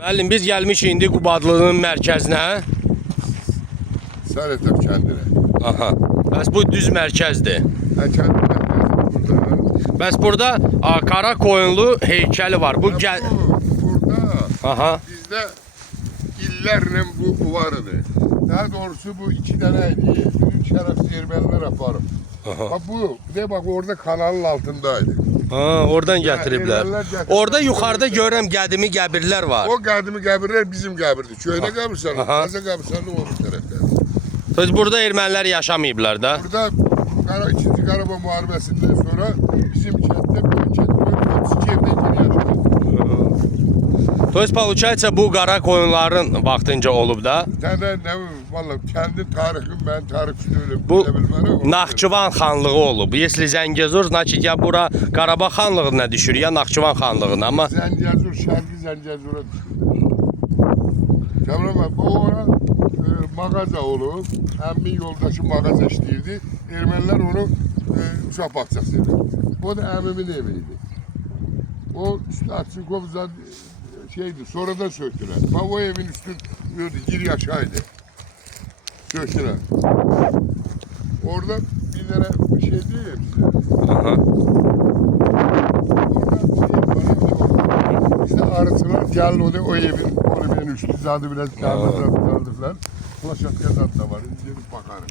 Müəllim, biz gəlmişik indi Qubadlının mərkəzinə. Sarıtap kendine. Aha. Bəs bu düz mərkəzdir. Kendine burada. Bəs burada qara qoyunlu heykəli var. Bu gəl. Burada Aha. bizde illerle bu vardı. Daha doğrusu bu iki taneydi. Bizim şerefsiz Ermeniler yaparım. Aha. Bak bu, de bak orada kanalın altındaydı. Ha, oradan gətiriblər. ermənilər gətirib. Orada yuxarıda görürəm qədimi qəbirlər var. O qədimi qəbirlər bizim qəbirdir. Köydə qəbirstanı, Aha. Qaza qəbirstanı onun tərəfdə. Söz burada ermənilər yaşamayıblar da. Burada 2. Qarabağ müharibəsindən sonra bizim kənddə böyük kənddə 32 evdən geri yaşadı. Söz получается bu qara qoyunların vaxtınca olub da. Tədə nə valla kəndin tarixi mən tarixçi deyiləm. Bu bilə bilmərəm. Naxçıvan xanlığı olub. Если Zəngəzur, значит ya bura Qarabağ xanlığına düşür ya Naxçıvan xanlığına, amma Zəngəzur, şərqi Zəngəzura düşdü. Kəmrəmən, bu ora mağaza olub. Əmmin yoldaşı mağaza işləyirdi. Ermənilər onu uşaq bağçası idi. O da əmimin eviydi. O üstü Açınkov şeydi, sonradan söktüler. Bak o evin üstü gir yaşaydı. Söktüler. Orada bir tane bir şey diyeyim size. aha. Bizde arıcılar geldi o evin üstü zaten biraz kaldırdılar. Ulaşak yazan da var. İncelip bakarız.